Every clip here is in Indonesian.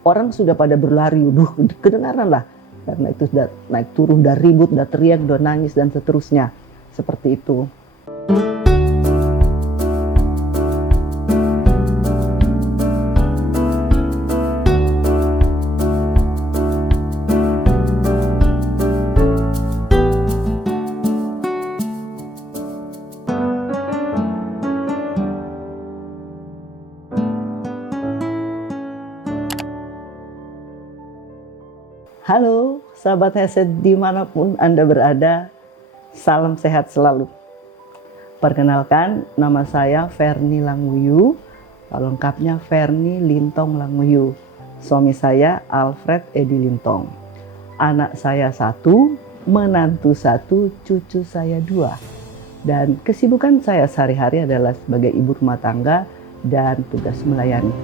Orang sudah pada berlari, kedengaran lah. Karena itu sudah naik turun, udah ribut, udah teriak, udah nangis, dan seterusnya. Seperti itu. Halo, sahabat Heset dimanapun Anda berada, salam sehat selalu. Perkenalkan, nama saya Ferni Langmuyu, lengkapnya Ferni Lintong Langmuyu. Suami saya Alfred Edi Lintong. Anak saya 1, menantu 1, cucu saya 2. Dan kesibukan saya sehari-hari adalah sebagai ibu rumah tangga dan tugas melayani.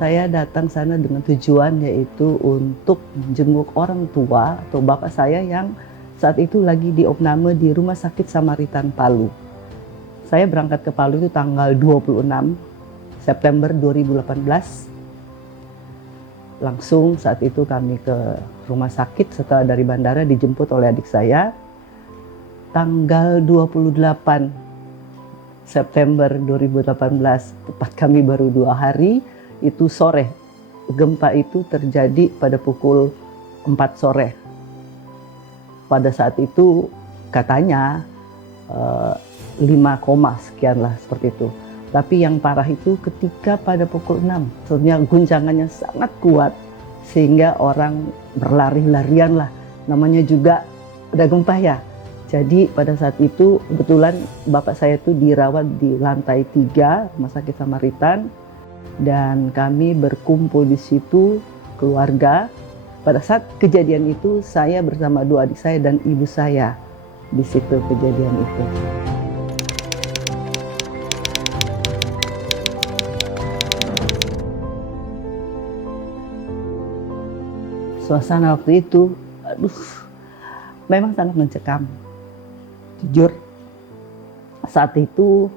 Saya datang sana dengan tujuan yaitu untuk menjenguk orang tua atau bapak saya yang saat itu lagi diopname di Rumah Sakit Samaritan Palu. Saya berangkat ke Palu itu tanggal 26 September 2018. Langsung saat itu kami ke rumah sakit setelah dari bandara dijemput oleh adik saya. Tanggal 28 September 2018, tepat kami baru 2 hari. Itu sore, gempa itu terjadi pada pukul 4 sore. Pada saat itu katanya 5, sekian lah seperti itu. Tapi yang parah itu ketika pada pukul 6, sebenarnya guncangannya sangat kuat sehingga orang berlari-larian lah. Namanya juga ada gempa ya. Jadi pada saat itu kebetulan bapak saya itu dirawat di lantai 3 Rumah Sakit Samaritan. Dan kami berkumpul di situ keluarga. Pada saat kejadian itu saya bersama 2 adik saya dan ibu saya di situ kejadian itu. Suasana waktu itu, memang sangat mencekam. Jujur, saat itu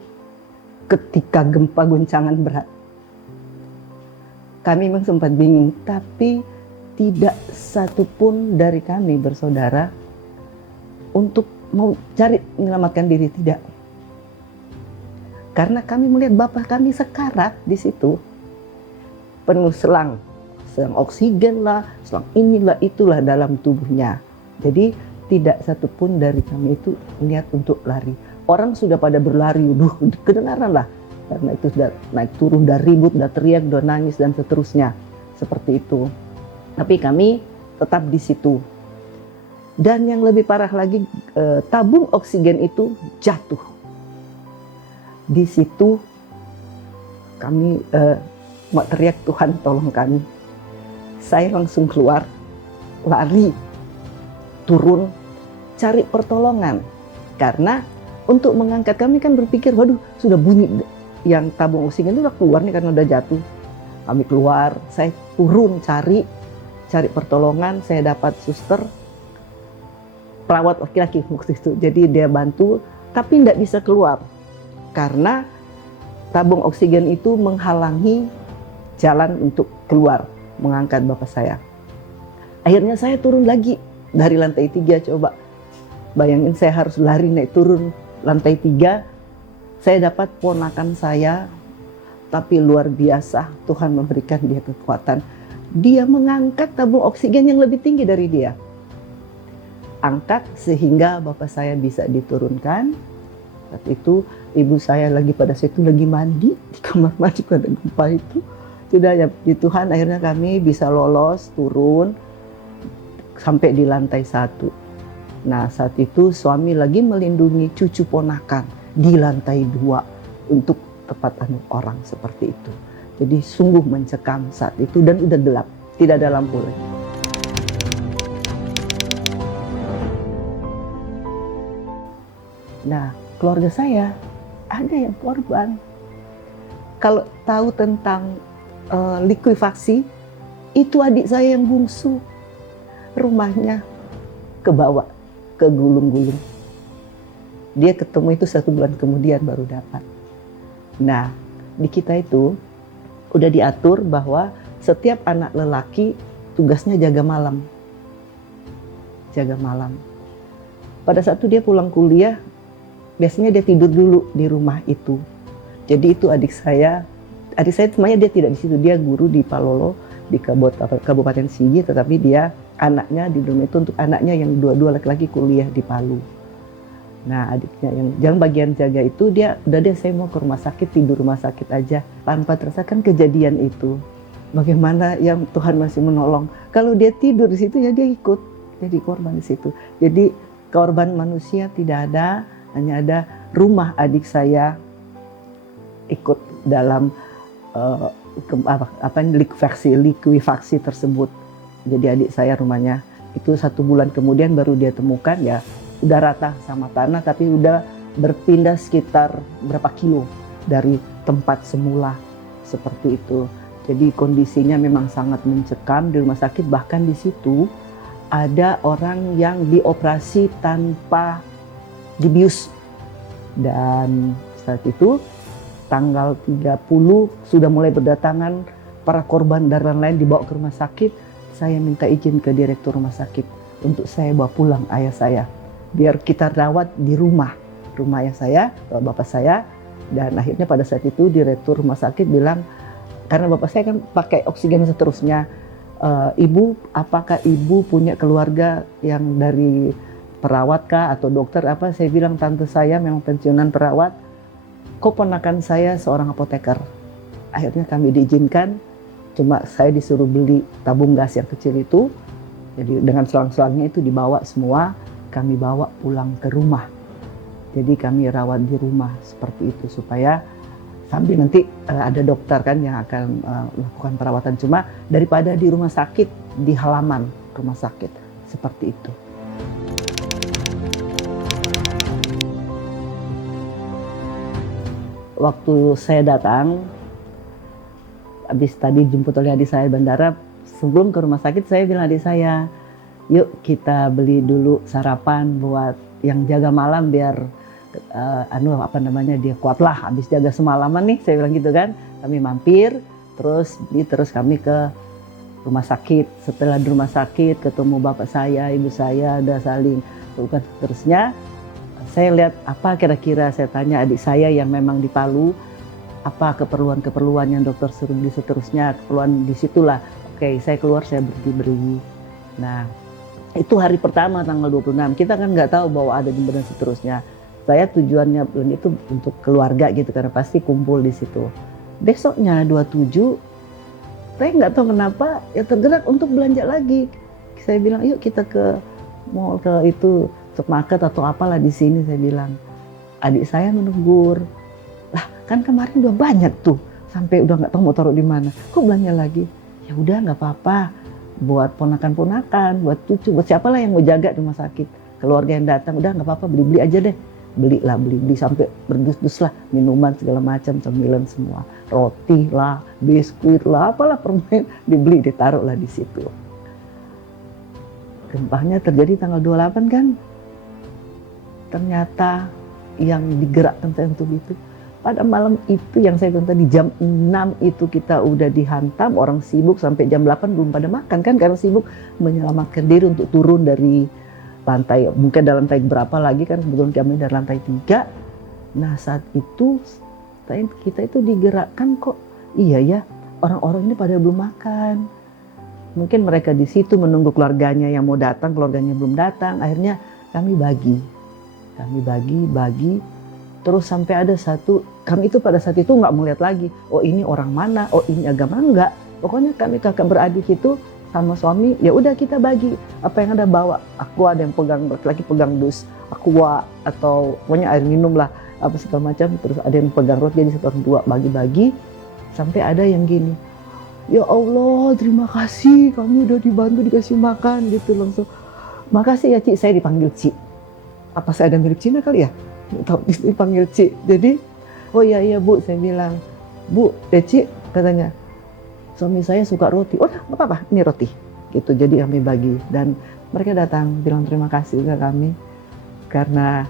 ketika gempa guncangan berat, kami memang sempat bingung, tapi tidak satupun dari kami bersaudara untuk mau cari menyelamatkan diri, tidak. Karena kami melihat bapak kami sekarat di situ, penuh selang oksigen lah, selang inilah itulah dalam tubuhnya. Jadi tidak satupun dari kami itu niat untuk lari. Orang sudah pada berlari, kedengaran lah. Karena itu sudah naik turun, udah ribut, udah teriak, udah nangis, dan seterusnya. Seperti itu. Tapi kami tetap di situ. Dan yang lebih parah lagi, tabung oksigen itu jatuh. Di situ kami teriak, Tuhan tolong kami. Saya langsung keluar, lari, turun, cari pertolongan. Karena untuk mengangkat kami kan berpikir, waduh sudah bunyi. Yang tabung oksigen itu udah keluar nih karena udah jatuh. Kami keluar, saya turun cari pertolongan. Saya dapat suster, perawat laki-laki waktu itu. Jadi dia bantu, tapi tidak bisa keluar karena tabung oksigen itu menghalangi jalan untuk keluar mengangkat bapak saya. Akhirnya saya turun lagi dari lantai 3. Coba bayangin, saya harus lari naik turun lantai 3. Saya dapat ponakan saya, tapi luar biasa Tuhan memberikan dia kekuatan. Dia mengangkat tabung oksigen yang lebih tinggi dari dia. Angkat sehingga bapak saya bisa diturunkan. Saat itu ibu saya lagi pada situ lagi mandi di kamar mandi pada gempa itu. Sudah ya, di Tuhan akhirnya kami bisa lolos turun sampai di lantai 1. Nah saat itu suami lagi melindungi cucu ponakan di lantai 2 untuk tempat orang seperti itu. Jadi sungguh mencekam saat itu dan udah gelap, tidak ada lampu lagi. Nah, keluarga saya ada yang korban. Kalau tahu tentang likuifaksi, itu adik saya yang bungsu. Rumahnya kebawa, kegulung-gulung. Dia ketemu itu 1 bulan kemudian baru dapat. Nah, di kita itu udah diatur bahwa setiap anak lelaki tugasnya jaga malam. Jaga malam. Pada saat itu dia pulang kuliah, biasanya dia tidur dulu di rumah itu. Jadi itu adik saya semuanya dia tidak di situ, dia guru di Palolo, di Kabupaten Sigi, tetapi dia anaknya di rumah itu untuk anaknya yang dua laki-laki kuliah di Palu. Nah, adiknya yang bagian jaga itu dia udah deh, saya mau ke rumah sakit, tidur rumah sakit aja tanpa terasakan kejadian itu. Bagaimana yang Tuhan masih menolong. Kalau dia tidur di situ ya dia ikut jadi korban di situ. Jadi korban manusia tidak ada, hanya ada rumah adik saya ikut dalam likuifaksi tersebut. Jadi adik saya rumahnya itu 1 bulan kemudian baru dia temukan, ya udah rata sama tanah tapi udah berpindah sekitar berapa kilo dari tempat semula seperti itu. Jadi kondisinya memang sangat mencekam di rumah sakit, bahkan di situ ada orang yang dioperasi tanpa dibius. Dan saat itu tanggal 30 sudah mulai berdatangan para korban dan lain-lain dibawa ke rumah sakit. Saya minta izin ke direktur rumah sakit untuk saya bawa pulang ayah saya, biar kita rawat di rumah ayah saya, bapak saya. Dan akhirnya pada saat itu direktur rumah sakit bilang, karena bapak saya kan pakai oksigen seterusnya, ibu, apakah ibu punya keluarga yang dari perawat kah atau dokter apa? Saya bilang tante saya memang pensiunan perawat, kok ponakan saya seorang apoteker. Akhirnya kami diizinkan, cuma saya disuruh beli tabung gas yang kecil itu. Jadi dengan selang-selangnya itu dibawa semua, kami bawa pulang ke rumah. Jadi kami rawat di rumah seperti itu supaya sambil nanti ada dokter kan yang akan melakukan perawatan. Cuma daripada di rumah sakit, di halaman rumah sakit seperti itu. Waktu saya datang, habis tadi jemput oleh adik saya bandara, sebelum ke rumah sakit saya bilang adik saya, yuk kita beli dulu sarapan buat yang jaga malam biar dia kuat lah, habis jaga semalaman nih, saya bilang gitu kan. Kami mampir, terus kami ke rumah sakit. Setelah di rumah sakit ketemu bapak saya, ibu saya, udah saling bukan terusnya. Saya lihat apa kira-kira, saya tanya adik saya yang memang di Palu, apa keperluan yang dokter suruh beli seterusnya, keperluan disitulah. Oke, saya keluar, saya beli. Nah, itu hari pertama tanggal 26, kita kan nggak tahu bahwa ada jember dan seterusnya. Saya tujuannya itu untuk keluarga gitu, karena pasti kumpul di situ. Besoknya 27, saya nggak tahu kenapa ya tergerak untuk belanja lagi. Saya bilang yuk kita ke mall, ke itu supermarket atau apalah di sini, saya bilang. Adik saya menegur, lah kan kemarin udah banyak tuh, sampai udah nggak tahu mau taruh di mana. Kok belanja lagi? Ya udah nggak apa-apa, buat ponakan-ponakan, buat cucu, buat siapalah yang mau jaga di rumah sakit. Keluarga yang datang, udah nggak apa-apa, beli-beli aja deh. Beli sampai berdus-dus lah, minuman segala macam, cemilan semua, roti lah, biskuit lah, apalah permen dibeli, ditaruh lah di situ. Gempanya terjadi tanggal 28 kan, ternyata yang digerakkan saya untuk itu pada malam itu yang saya bilang tadi, jam 6 itu kita udah dihantam, orang sibuk sampai jam 8 belum pada makan kan, karena sibuk menyelamatkan diri untuk turun dari lantai, mungkin dari lantai berapa lagi kan, kebetulan kami dari lantai 3. Nah saat itu kita itu digerakkan kok, iya ya orang-orang ini pada belum makan. Mungkin mereka di situ menunggu keluarganya yang mau datang, keluarganya belum datang. Akhirnya kami bagi, terus sampai ada satu, kami itu pada saat itu nggak melihat lagi, oh ini orang mana, oh ini agama, enggak. Pokoknya kami kakak beradik itu sama suami, ya udah kita bagi apa yang ada bawa. Aku ada yang pegang, laki pegang dus, aqua atau pokoknya air minum lah, apa segala macam. Terus ada yang pegang roti, jadi 1-2 bagi-bagi. Sampai ada yang gini, ya Allah terima kasih kami udah dibantu dikasih makan gitu langsung. Makasih ya Ci, saya dipanggil Ci. Apa saya ada mirip Cina kali ya? Tahu dipanggil Ci. Jadi, oh iya Bu, saya bilang, Bu, Ci katanya, suami saya suka roti. Oh, nggak apa-apa, ini roti. Gitu, jadi kami bagi. Dan mereka datang bilang terima kasih ke kami. Karena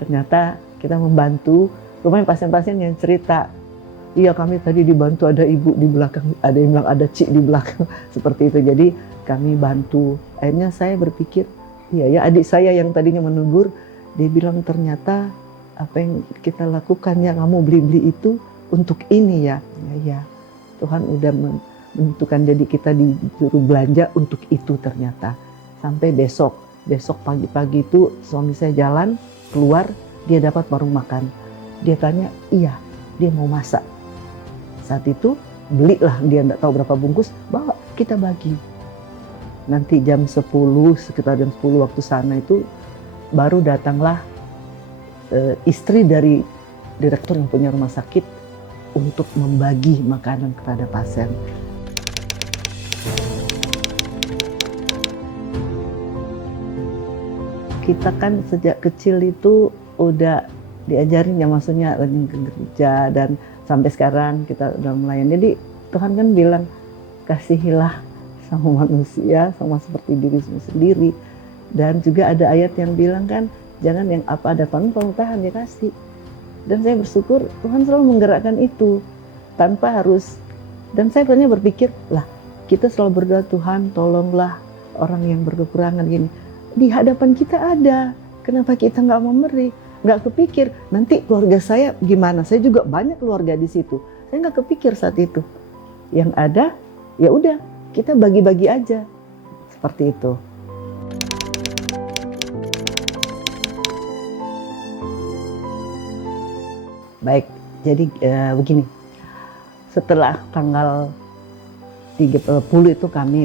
Ternyata kita membantu, rupanya pasien-pasien yang cerita, iya kami tadi dibantu, ada ibu di belakang, ada yang bilang ada Cik di belakang, seperti itu. Jadi kami bantu. Akhirnya saya berpikir, iya ya, adik saya yang tadinya menegur, dia bilang ternyata apa yang kita lakukan ya, kamu beli-beli itu untuk ini ya. Ya, Tuhan udah menentukan, jadi kita disuruh belanja untuk itu ternyata. Sampai besok pagi-pagi itu suami saya jalan, keluar, dia dapat warung makan. Dia tanya, iya, dia mau masak. Saat itu belilah, dia enggak tahu berapa bungkus, bawa, kita bagi. Nanti jam 10, sekitar jam 10 waktu sana itu, baru datanglah istri dari direktur yang punya rumah sakit untuk membagi makanan kepada pasien. Kita kan sejak kecil itu udah diajarin ya, maksudnya rajin ke gereja, dan sampai sekarang kita udah melayani. Jadi Tuhan kan bilang, kasihilah sama manusia sama seperti dirimu sendiri. Dan juga ada ayat yang bilang kan, jangan yang apa ada kamu tahan ya kasih. Dan saya bersyukur Tuhan selalu menggerakkan itu tanpa harus. Dan saya pernah berpikir, lah kita selalu berdoa, Tuhan tolonglah orang yang berkekurangan gini. Di hadapan kita ada, kenapa kita nggak memberi? Nggak kepikir nanti keluarga saya gimana. Saya juga banyak keluarga di situ. Saya nggak kepikir saat itu. Yang ada ya udah kita bagi-bagi aja seperti itu. Baik, jadi begini. Setelah tanggal 30 itu kami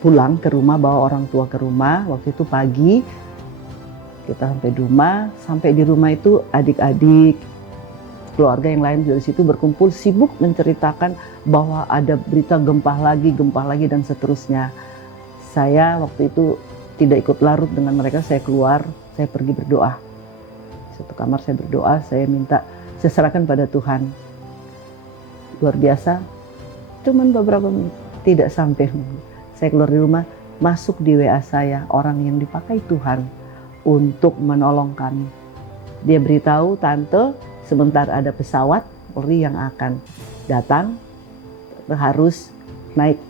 pulang ke rumah, bawa orang tua ke rumah. Waktu itu pagi kita sampai di rumah itu adik-adik keluarga yang lain dari situ berkumpul, sibuk menceritakan bahwa ada berita gempa lagi dan seterusnya. Saya waktu itu tidak ikut larut dengan mereka, saya keluar, saya pergi berdoa. Satu kamar saya berdoa, saya minta, saya serahkan pada Tuhan. Luar biasa, cuman beberapa menit, tidak sampai. Saya keluar di rumah, masuk di WA saya orang yang dipakai Tuhan untuk menolong kami. Dia beritahu, tante, sebentar ada pesawat Polri yang akan datang, harus naik.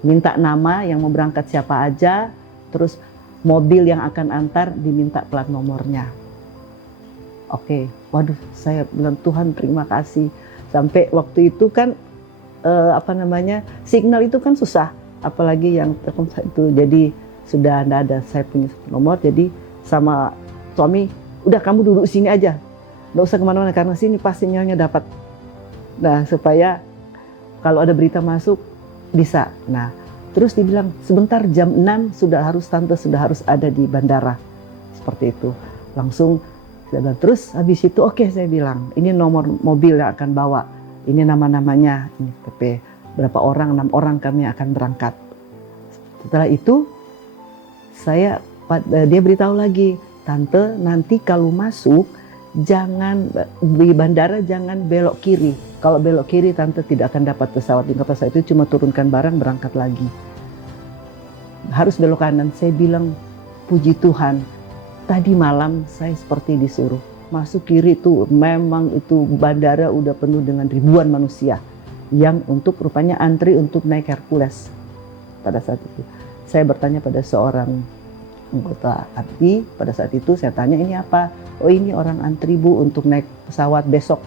Minta nama yang mau berangkat siapa aja, terus mobil yang akan antar diminta plat nomornya. Oke, waduh, saya bilang Tuhan terima kasih. Sampai waktu itu kan signal itu kan susah, apalagi yang Telkomsel itu. Jadi sudah tidak ada, saya punya nomor, jadi sama suami, udah kamu duduk sini aja, nggak usah kemana-mana karena sini pasti sinyalnya dapat. Nah, supaya kalau ada berita masuk bisa. Nah, terus dibilang sebentar jam 6 tante sudah harus ada di bandara, seperti itu. Langsung saya bilang, terus habis itu oke, saya bilang ini nomor mobil yang akan bawa, ini nama-namanya, ini PP berapa orang, 6 orang kami akan berangkat. Setelah itu dia beritahu lagi, tante nanti kalau masuk jangan di bandara, jangan belok kiri. Kalau belok kiri tante tidak akan dapat pesawat. Di pesawat itu cuma turunkan barang berangkat lagi. Harus belok kanan. Saya bilang puji Tuhan, tadi malam saya seperti disuruh masuk kiri itu, memang itu bandara udah penuh dengan ribuan manusia yang untuk rupanya antri untuk naik Hercules. Pada saat itu saya bertanya pada seorang anggota API, pada saat itu saya tanya ini apa? Oh ini orang antri Bu untuk naik pesawat besok.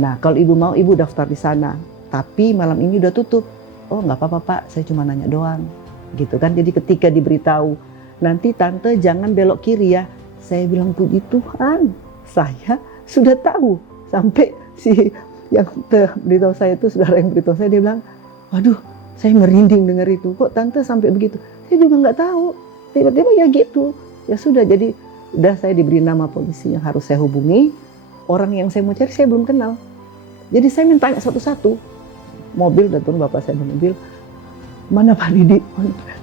Nah kalau ibu mau ibu daftar di sana, tapi malam ini udah tutup. Oh nggak apa-apa Pak, saya cuma nanya doang. Gitu kan, jadi ketika diberitahu, nanti tante jangan belok kiri ya. Saya bilang puji Tuhan, saya sudah tahu. Sampai si yang beritahu saya itu, saudara yang beritahu saya, dia bilang, waduh saya merinding dengar itu, kok tante sampai begitu. Saya juga nggak tahu, tiba-tiba ya gitu. Ya sudah, jadi udah saya diberi nama polisi yang harus saya hubungi. Orang yang saya mau cari saya belum kenal. Jadi saya minta satu-satu. Mobil, udah turun bapak saya di mobil. Mana Pak Didi?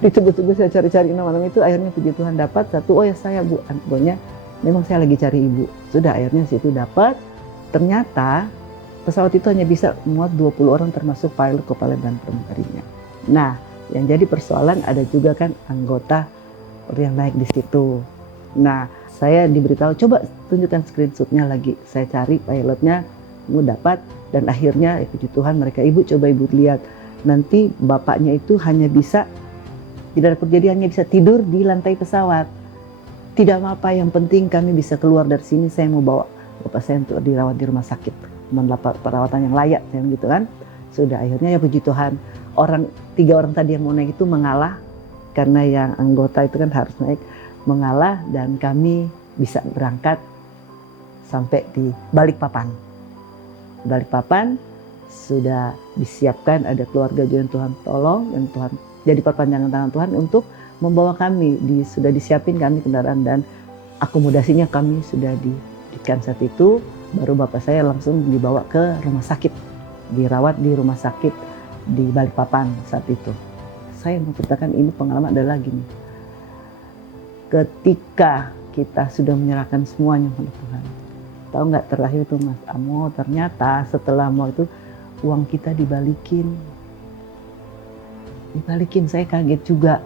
Dicoba-coba saya cari-cari nama-nama itu. Akhirnya puji Tuhan dapat satu. Oh ya saya Bu. Antbonya memang saya lagi cari ibu. Sudah akhirnya situ dapat. Ternyata pesawat itu hanya bisa muat 20 orang termasuk pilot, co-pilot dan pramugarinya. Nah, yang jadi persoalan ada juga kan anggota yang naik di situ. Nah, saya diberitahu, coba tunjukkan screenshotnya lagi. Saya cari pilotnya, mau dapat, dan akhirnya puji Tuhan mereka, ibu coba ibu lihat, nanti bapaknya itu hanya bisa, tidak ada kejadian, hanya bisa tidur di lantai pesawat. Tidak apa-apa, yang penting kami bisa keluar dari sini, saya mau bawa bapak saya untuk dirawat di rumah sakit, mendapat perawatan yang layak, gitu kan. Sudah, akhirnya ya puji Tuhan, 3 orang tadi yang mau naik itu mengalah, karena yang anggota itu kan harus naik, mengalah, dan kami bisa berangkat sampai di Balikpapan. Balikpapan sudah disiapkan, ada keluarga juga yang Tuhan tolong, yang Tuhan jadi perpanjangan tangan Tuhan untuk membawa kami, sudah disiapin kami kendaraan dan akomodasinya kami sudah diberikan saat itu. Baru bapak saya langsung dibawa ke rumah sakit, dirawat di rumah sakit di Balikpapan saat itu. Saya mau ceritakan ini pengalaman adalah gini, ketika kita sudah menyerahkan semuanya kepada Tuhan, tahu nggak terakhir itu Mas Amo, ternyata setelah mau itu uang kita dibalikin. Saya kaget juga,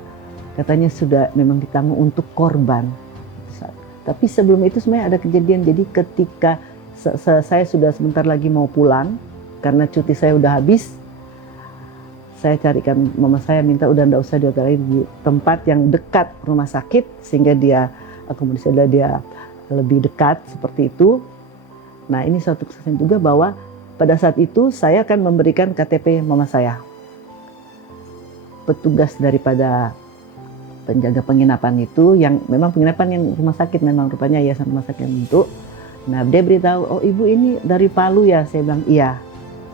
katanya sudah memang ditanggung untuk korban. Tapi sebelum itu sebenarnya ada kejadian, jadi ketika saya sudah sebentar lagi mau pulang, karena cuti saya udah habis, saya carikan mama saya, minta udah nggak usah di hotel lain, di tempat yang dekat rumah sakit, sehingga dia akomodasinya dia lebih dekat seperti itu. Nah, ini suatu kesaksian juga bahwa pada saat itu saya akan memberikan KTP mama saya. Petugas daripada penjaga penginapan itu, yang memang penginapan yang rumah sakit, memang rupanya yayasan rumah sakit yang bentuk. Nah, dia beritahu, oh ibu ini dari Palu ya? Saya bilang iya,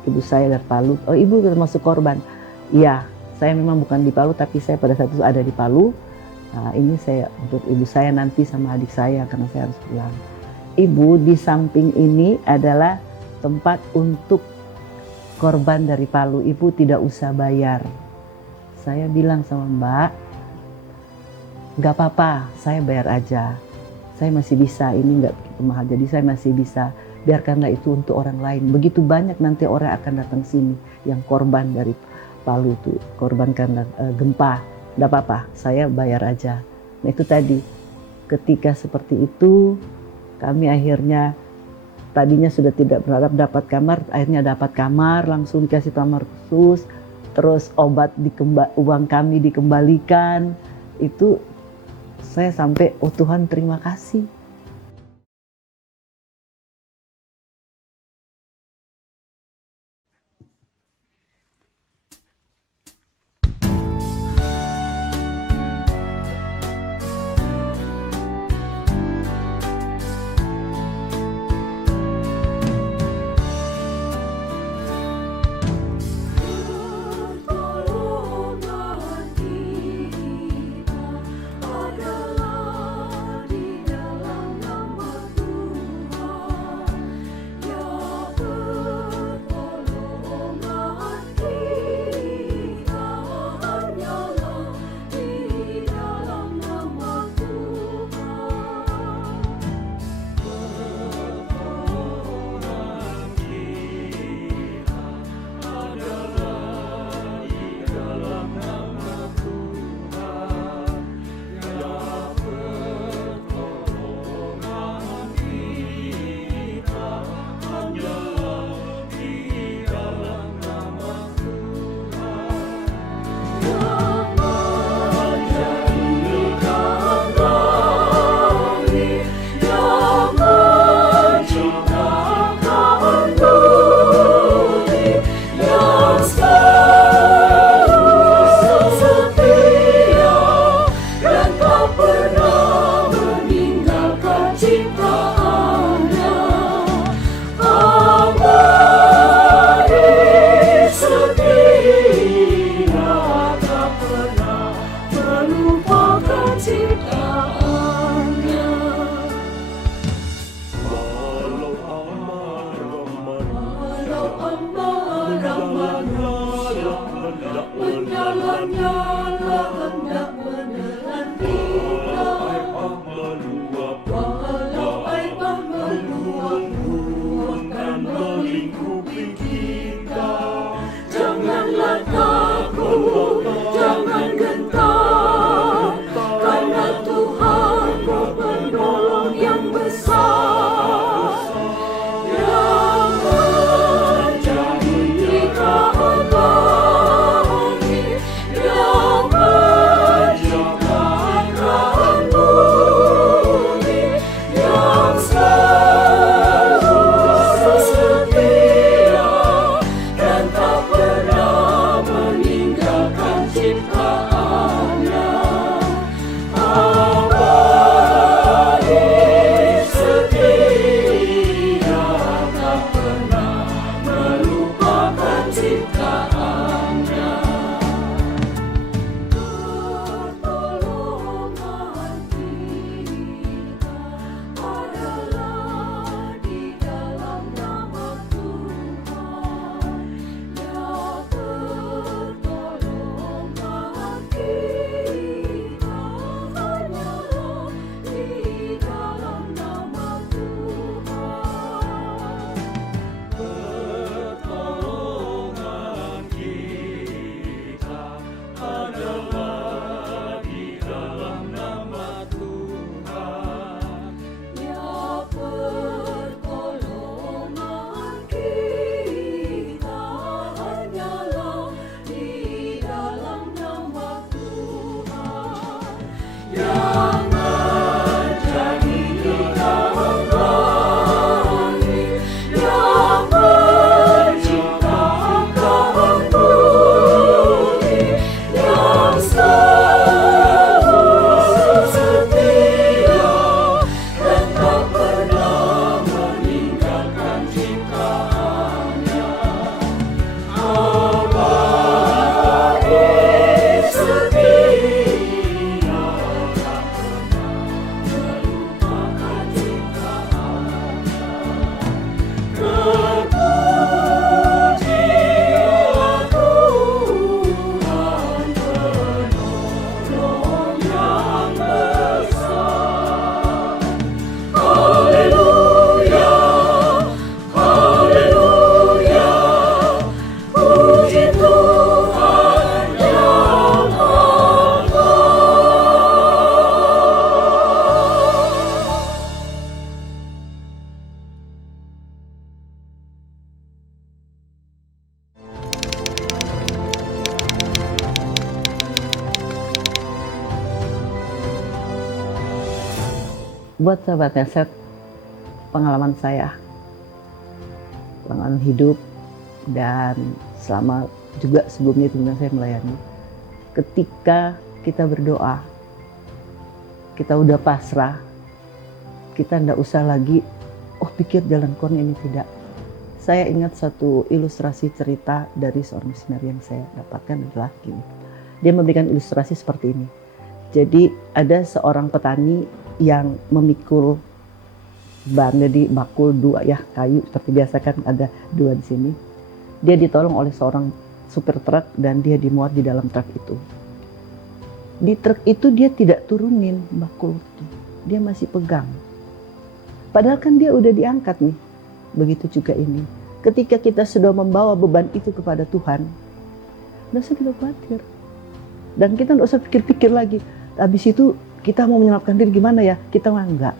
ibu saya dari Palu. Oh ibu termasuk korban? Iya, saya memang bukan di Palu, tapi saya pada saat itu ada di Palu. Nah, ini saya untuk ibu saya nanti sama adik saya, karena saya harus pulang. Ibu, di samping ini adalah tempat untuk korban dari Palu. Ibu tidak usah bayar. Saya bilang sama Mbak, nggak apa-apa, saya bayar aja. Saya masih bisa, ini nggak begitu mahal, jadi saya masih bisa. Biarkanlah itu untuk orang lain. Begitu banyak nanti orang akan datang sini yang korban dari Palu itu, korban karena gempa. Nggak apa-apa, saya bayar aja. Nah itu tadi, ketika seperti itu, kami akhirnya tadinya sudah tidak berharap dapat kamar, akhirnya dapat kamar, langsung dikasih kamar khusus, terus uang kami dikembalikan. Itu saya sampai, oh Tuhan terima kasih. Buat sahabat Neset, pengalaman saya, pengalaman hidup, dan selama juga sebelumnya itu saya melayani. Ketika kita berdoa, kita udah pasrah, kita nggak usah lagi, pikir jalan kon ini, tidak. Saya ingat satu ilustrasi cerita dari seorang misionaris yang saya dapatkan adalah gini. Dia memberikan ilustrasi seperti ini. Jadi ada seorang petani yang memikul ban, jadi bakul dua ya, kayu seperti biasa kan ada dua di sini. Dia ditolong oleh seorang supir truk dan dia dimuat di dalam truk itu. Di truk itu dia tidak turunin bakul itu, dia masih pegang. Padahal kan dia udah diangkat nih. Begitu juga ini. Ketika kita sudah membawa beban itu kepada Tuhan, nggak usah kita khawatir. Dan kita nggak usah pikir-pikir lagi. Habis itu kita mau menyelamatkan diri gimana ya? Kita enggak.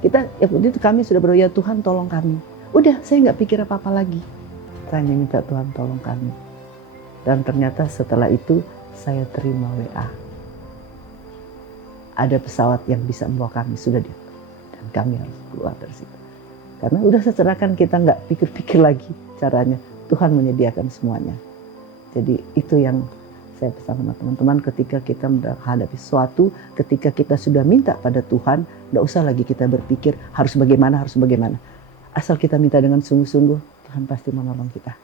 Kita itu kami sudah berdoa, ya Tuhan tolong kami. Udah, saya nggak pikir apa-apa lagi. Saya hanya minta Tuhan tolong kami. Dan ternyata setelah itu saya terima WA. Ada pesawat yang bisa membawa kami, sudah dia. Dan kami harus keluar dari situ. Karena udah secerahkan, kita nggak pikir-pikir lagi caranya. Tuhan menyediakan semuanya. Jadi itu yang saya pesan sama teman-teman, ketika kita menghadapi sesuatu, ketika kita sudah minta pada Tuhan, nggak usah lagi kita berpikir harus bagaimana. Asal kita minta dengan sungguh-sungguh, Tuhan pasti menolong kita.